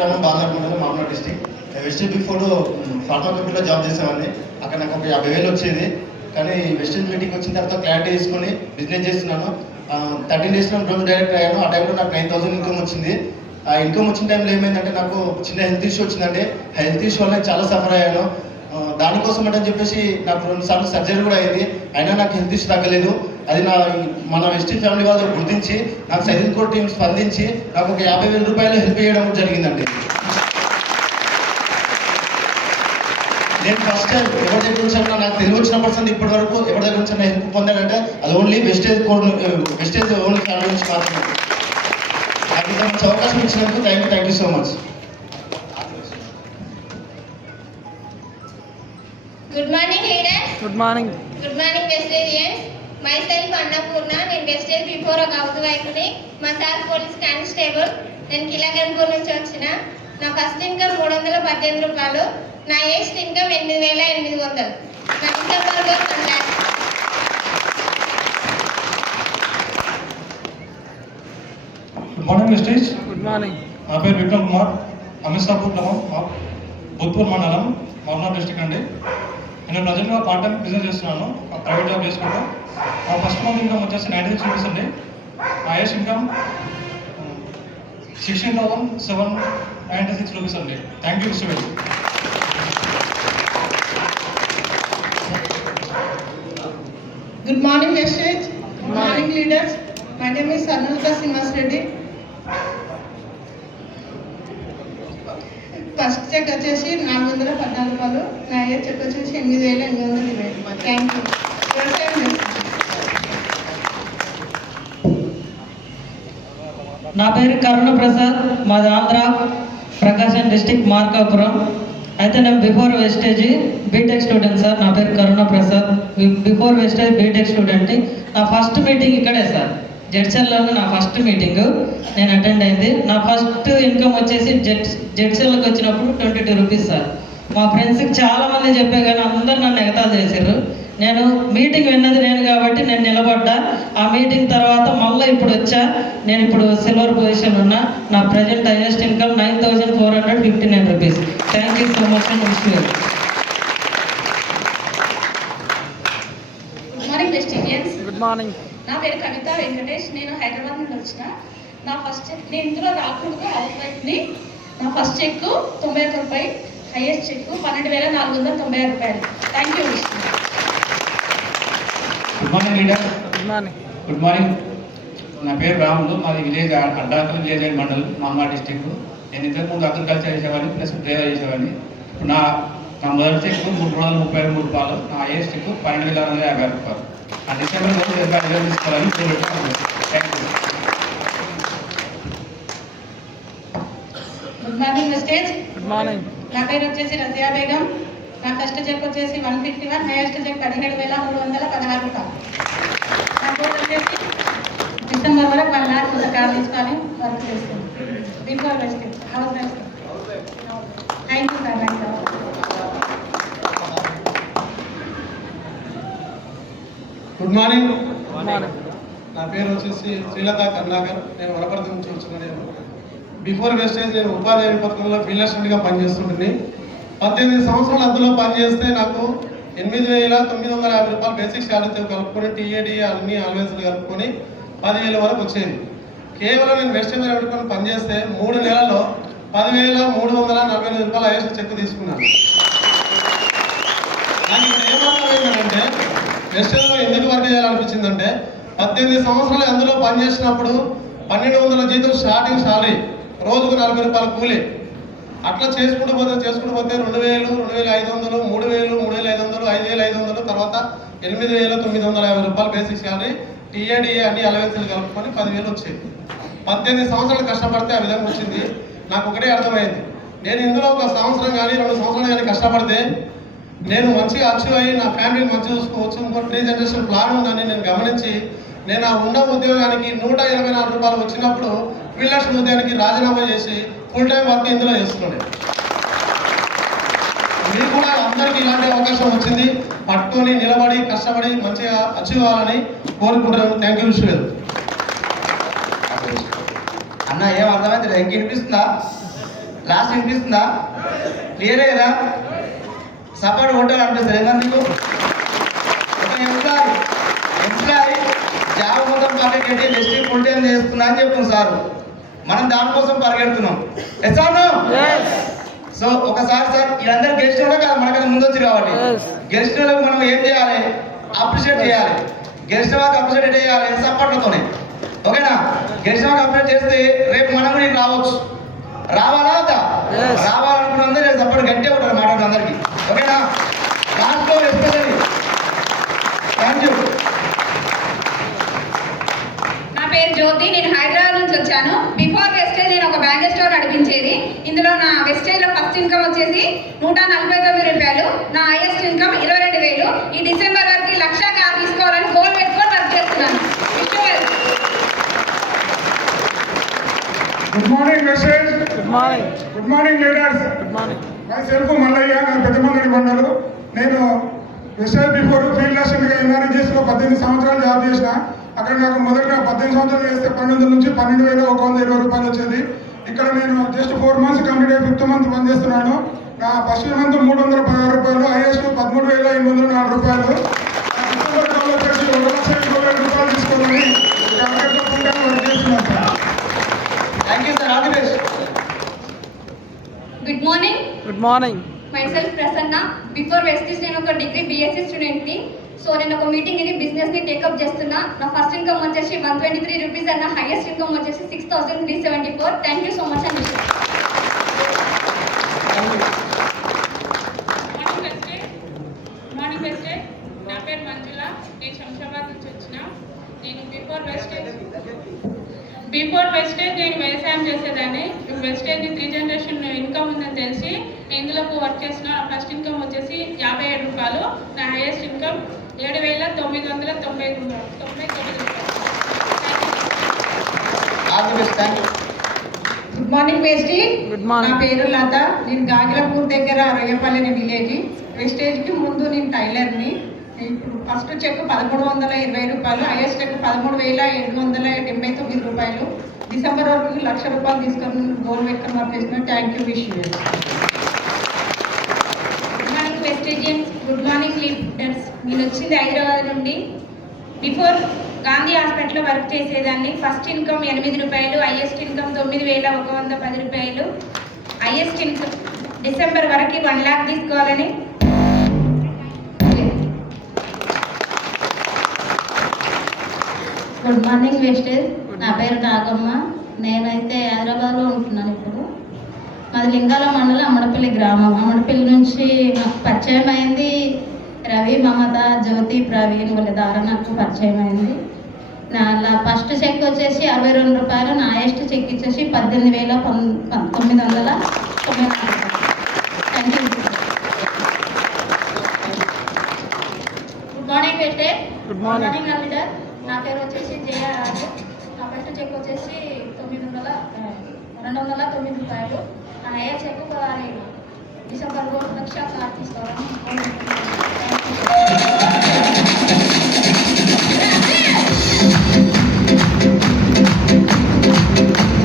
బాలనగర్ మండలం మామూలు district. Wastage before pharma కంపెనీలో జాబ్ చేసేవాడిని. అక్కడ నాకు ఒక 50,000 వచ్చేది. కానీ వెస్టేజ్ మీటింగ్ వచ్చిన తర్వాత క్లారిటీ తీసుకొని బిజినెస్ చేస్తున్నాను. 13 డేస్లో డ్రోన్ డైరెక్టర్ అయ్యాను. ఆ టైంలో నాకు 9,000 ఇన్కమ్ వచ్చింది. ఆ ఇన్కమ్ వచ్చిన టైంలో ఏమైందంటే నాకు చిన్న హెల్త్ ఇష్యూ వచ్చిందండి. హెల్త్ ఇష్యూ వల్ల చాలా సఫర్ అయ్యాను. దానికోసం అంటే చెప్పేసి నాకు 2 సార్లు సర్జరీ కూడా అయింది. అయినా నాకు హెల్త్ ఇష్యూ తగ్గలేదు. అది మన వెస్టేజ్ ఫ్యామిలీ వాళ్ళు గుర్తించి నాకు సైలెంట్ కోర్ టీం స్పందించి నాకు ఒక 50,000 రూపాయలు హెల్ప్ చేయడం జరిగిందండి. నేను ఫస్ట్ టైం ఎవరి దగ్గర నుంచి నాకు తెలివి వచ్చిన పర్సన్ ఇప్పటి వరకు ఎవరి దగ్గర నుంచి హెల్ప్ పొందాడంటే అది ఓన్లీ వెస్టేజ్ ఓన్లీ ఫ్యామిలీ నుంచి మాత్రమే. నాకు ఇంత మంచి అవకాశం ఇచ్చినందుకు thank you so much. Good morning leaders. Good morning. Good morning Vestagians. Myself Annapurna. నేను వెస్టేజ్ బిఫోర్ ఒక హౌస్ వైఫ్ని. మా సార్ పోలీస్ కానిస్టేబుల్. నేను కిలాగన్పూర్ నుంచి వచ్చిన. నా ఫస్ట్ ఇన్కమ్ 318 రూపాయలు. నా ఏస్ట్ ఇన్కమ్ 8,800. నా ఇన్కమ్ వర్గం 1 lakh. Good morning Vestige. Good morning. నా పేరు విక్రమ్ కుమార్. అమితాపూర్ గ్రామం, బుద్పూర్ మండలం, మర్నాడ్ డిస్ట్రిక్ట్ అండి. నేను ప్రజెంట్గా పార్ట్ టైం బిజినెస్ చేస్తున్నాను, ప్రైవేట్ జాబ్ చేసుకుంటూ. నా ఫస్ట్ మంత్ ఇన్కమ్ వచ్చేసి 96 రూపీస్ అండి. నా ఏస్ ఇన్కమ్ 16,796 రూపీస్ అండి. Thank you Vishwavel. Good morning, Vestige. Good morning, leaders. My name is Anulika Srinivas Reddy. First check వచ్చేసి 414 రూపాయలు. నా ఇయర్ చెక్ వచ్చేసి 8,820. Thank you. నా పేరు కరుణ ప్రసాద్. మాది ఆంధ్ర, ప్రకాశం డిస్టిక్, మార్కాపురం. అయితే నేను before Vestige BTech student sir. నా పేరు Karuna Prasad. Before Vestige BTech student. నా ఫస్ట్ మీటింగ్ ఇక్కడే సార్, జెడ్సెల్లోనే నా ఫస్ట్ మీటింగ్ నేను అటెండ్ అయింది. నా ఫస్ట్ ఇన్కమ్ వచ్చేసి జెడ్సెల్కి వచ్చినప్పుడు 22 రూపీస్ సార్. మా ఫ్రెండ్స్కి చాలామంది చెప్పే కానీ అందరూ నన్ను ఎగతాలు చేశారు. నేను మీటింగ్ విన్నది నేను కాబట్టి నేను నిలబడ్డా. ఆ మీటింగ్ తర్వాత మళ్ళీ ఇప్పుడు వచ్చా. నేను ఇప్పుడు సిల్వర్ పొజిషన్ ఉన్నా. నా present highest income 9,459 rupees. Thank you so much and wish you. Good morning Vestigians. Good morning. నా పేరు కవిత వెంకటేష్. నేను హైదరాబాద్ నుండి వచ్చిన. నా ఫస్ట్ చెక్ నేను ఇందులో రాకూడదు హౌస్ వైఫ్ని. నా ఫస్ట్ చెక్ 91 రూపాయలు. హైయెస్ట్ చెక్ 12,496 రూపాయలు. Thank you. Good morning leader. Good morning. Good morning. నా పేరు రాములు. మాది village Addakal village and mandal, మామూలు డిస్ట్రిక్ట్. నేను ఇంతకుముందు అగ్రికల్చర్ చేసేవాడిని, ప్లస్ డ్రైవర్ చేసేవాడిని. ఇప్పుడు నా మొదటి చెక్ 333 రూపాయలు. నా హైయెస్ట్ చెక్ 12,650 రూపాయలు. ఆ డిసెంబర్ 25,000 తీసుకోవాలని కోరుకుంటున్నాను. Thank you. Good morning Vestige. Good morning. నా పేరు వచ్చేసి రజియా బేగం. నా ఫస్ట్ చెక్ వచ్చేసి 151. హైయెస్ట్ చెక్ 17,316 రూపాయలు. నా కోడ్ వచ్చేసి డిసెంబర్ వరకు 1 lakh కార్డు తీసుకొని వర్క్ చేస్తాను. Before Vestige house west. Thank you sir. Thank you. Good morning. Good morning. నా పేరు వచ్చేసి శ్రీలత కర్ణాకర్. నేను వనపర్తి నుంచి వచ్చిన. బిఫోర్ వెస్టేజ్ నేను ఉపాధి హామీ పథకంలో ఫీల్డ్ అసిస్టెంట్గా పనిచేస్తుంటుంది. 18 సంవత్సరాలు అందులో పనిచేస్తే నాకు 8,950 రూపాయలు బేసిక్ శాలరీతో కలుపుకొని టీఏడి అన్ని అలవెన్స్లు కలుపుకొని 10,000 వరకు వచ్చేది. కేవలం నేను వెస్టేజ్ పెట్టుకొని పనిచేస్తే 3 నెలల్లో 10,348 రూపాయలు హైయెస్ట్ చెక్ తీసుకున్నాను. నాకు ఇప్పుడు ఏమర్థమైందంటే వెస్టేజ్లో ఎందుకు వర్క్ చేయాలనిపించిందంటే 18 సంవత్సరాలు అందులో పనిచేసినప్పుడు 1,200 జీతం స్టార్టింగ్ సాలరీ, రోజుకు 40 రూపాయల కూలీ. అట్లా చేసుకుంటూ పోతే 2,000, 2,500, 3,000, 3,500, 5,500, తర్వాత 8,950 రూపాయలు బేసిక్ శాలరీ, టీఏడిఏ అన్ని అలవెన్స్లు కలుపుకొని 10,000 వచ్చేది. 18 సంవత్సరాలు కష్టపడితే ఆ విధంగా వచ్చింది. నాకు ఒకటే అర్థమైంది, నేను ఇందులో 1 సంవత్సరం కానీ 2 సంవత్సరాలు కానీ కష్టపడితే నేను మంచిగా అచీవ్ అయ్యి నా ఫ్యామిలీని మంచిగా చూసుకోవచ్చు. ఇంకో 3 జనరేషన్ ప్లాన్ ఉందని నేను గమనించి నేను ఆ ఉన్న ఉద్యోగానికి 184 రూపాయలు వచ్చినప్పుడు ఫీల్డ్ అసిస్టెంట్ ఉద్యోగానికి రాజీనామా చేసి ఫుల్ టైం వర్క్ ఇందులో చేసుకున్నాను. మీకు కూడా అందరికీ ఇలాంటి అవకాశం వచ్చింది. పట్టుకొని నిలబడి కష్టపడి మంచిగా అచీవ్ అవ్వాలని కోరుకుంటున్నాను. Thank you Vishwavel. అన్న ఏం అర్థమైతే ఇంక వినిపిస్తుందా? లాస్ట్ వినిపిస్తుందా? క్లియరే కదా? సపోర్ట్ కొట్టాలి అనిపిస్తుంది ఏమన్నా మీకు? ఒక ఎంప్లాయీ జాబ్ మొత్తం పక్కకి పెట్టి డిస్ట్రిక్ట్ ఫుల్ టైం చేస్తున్నా అని చెప్తుంది సార్. మనం దానికోసం పరిగెడుతున్నాం. సో ఒకసారి సార్ వీళ్ళందరూ గెలిచిన కూడా మనకన్నా ముందు వచ్చి కాబట్టి గెలిచిన వాళ్ళకి మనం ఏం చేయాలి? అప్రిషియేట్ చేయాలి. గెలిచిన వాళ్ళకి అప్రిషియేట్ చేయాలి సపోర్ట్లతోనే. ఓకేనా? గెలిచిన వాళ్ళకి అప్రిషియేట్ చేస్తే రేపు మనం కూడా నీకు రావచ్చు. రావాలా వద్దా? రావాలనుకున్న అందరూ సపోర్ట్ గట్టిగా ఉంటారు మాట అందరికీ. ఓకేనా? లాస్ట్లో ఎస్పెషల్లీ థ్యాంక్ యూ. నా పేరు జ్యోతి, నేను హైదరాబాద్ నుంచి వచ్చాను. బిఫోర్ వెస్టేజ్ నేను ఒక బ్యాంగిల్ స్టోర్ నడిపించేది. ఇందులో నా వెస్టేజ్లో ఫస్ట్ ఇన్కమ్ వచ్చేసి 149 రూపాయలు, నా హైయెస్ట్ ఇన్కమ్ 22,000. ఈ డిసెంబర్ వరకు 1,00,000 కార్ తీసుకోవాలని గోల్ పెట్టుకొని వర్క్ చేస్తున్నాను. Good morning Vestige. Good morning leaders. Myself Mallaiah, నా పెద్దమంగడి మండలు. నేను వెస్టేజ్ బిఫోర్ ఫీల్డ్ అసిస్టెంట్గా ఎన్ఆర్జీఎస్లో 18 సంవత్సరాలు జాబ్ చేసిన. అక్కడ నాకు మొదటిగా 18 సంవత్సరాలు చేస్తే 1200 నుంచి 12,120 రూపాయలు వచ్చేది. ఇక్కడ నేను జస్ట్ 4 మంత్స్ కంప్లీట్ అయ్యి 5th మంత్ పనిచేస్తున్నాను. నా ఫస్ట్ మంత్ 316 రూపాయలు, హైయెస్ట్ 13,804 రూపాయలు. డిసెంబర్ కాల్ వచ్చేసి 1,20,000 రూపాయలు తీసుకోవాలని టార్గెట్లో ఫుల్ టైం వర్క్ చేస్తున్నాను sir. Thank you sir. All the best. Good morning. Good morning. My self Prasanna. Before Vestige నేను ఒక డిగ్రీ బీఎస్సీ స్టూడెంట్ని. సో నేను ఒక మీటింగ్ ఇది బిజినెస్ని టేకప్ చేస్తున్నా. నా ఫస్ట్ ఇన్కమ్ వచ్చేసి 123 రూపీస్ అండ్ నా హైయెస్ట్ ఇన్కమ్ వచ్చేసి 6,374. థ్యాంక్ యూ సో మచ్ అండి. Morning Vestige. నా పేరు మంజుల, నేను శంషాబాద్ నుంచి వచ్చిన. నేను బిఫోర్ వెస్టేజ్ నేను వ్యవసాయం చేసేదాన్ని. వెస్టేజ్ 3 జనరేషన్ ఇన్కమ్ ఉందని తెలిసి ఇందులోకి వర్క్ చేసిన. నా ఫస్ట్ ఇన్కమ్ వచ్చేసి 57 రూపాయలు, నా హైయెస్ట్ ఇన్కమ్ 7,999 రూపాయలు. All the best. Thank you. Good morning Vestige. నా పేరు లత, నేను గాగిలపూర్ దగ్గర రొయ్యపల్లి విలేజ్. వెస్టేజ్కి ముందు నేను టైలర్ని. ఇప్పుడు ఫస్ట్ చెక్ 1,320 రూపాయలు, హైయెస్ట్ చెక్ 13,779 రూపాయలు. డిసెంబర్ వరకు 1,00,000 రూపాయలు తీసుకొని గోల్ పెట్టుకొని వర్క్ చేసిన. Thank you. Wish you. Good morning వెస్టేజియన్స్. Good morning leaders. నేను వచ్చింది హైదరాబాద్ నుండి. బిఫోర్ గాంధీ హాస్పిటల్లో వర్క్ చేసేదాన్ని. ఫస్ట్ ఇన్కమ్ 8 రూపాయలు, హైయెస్ట్ ఇన్కమ్ 9,110 రూపాయలు. హైయెస్ట్ ఇన్కమ్ డిసెంబర్ వరకు 1,00,000 తీసుకోవాలని. Good morning Vestige. నా పేరు నాగమ్మ, నేనైతే హైదరాబాద్లో ఉంటున్నాను. ఇప్పుడు మాది లింగాల మండలం, అమ్మడపల్లి గ్రామం. అమ్మడపల్లి నుంచి నాకు పరిచయం అయింది రవి, మమత, జ్యోతి, ప్రవీణ్ వాళ్ళ ద్వారా నాకు పరిచయం అయింది. నా ఫస్ట్ చెక్ వచ్చేసి 62 రూపాయలు, నా హైయెస్ట్ చెక్ ఇచ్చేసి 18,994. Thank you. Good morning Vestige. Good morning leader. నా పేరు వచ్చేసి జయ రాజు. నా ఫస్ట్ చెక్ వచ్చేసి 209 రూపాయలు, నా హైయెస్ట్ చెక్ 16,000. డిసెంబర్ 1,00,000 కార్ తీసుకోవాలని.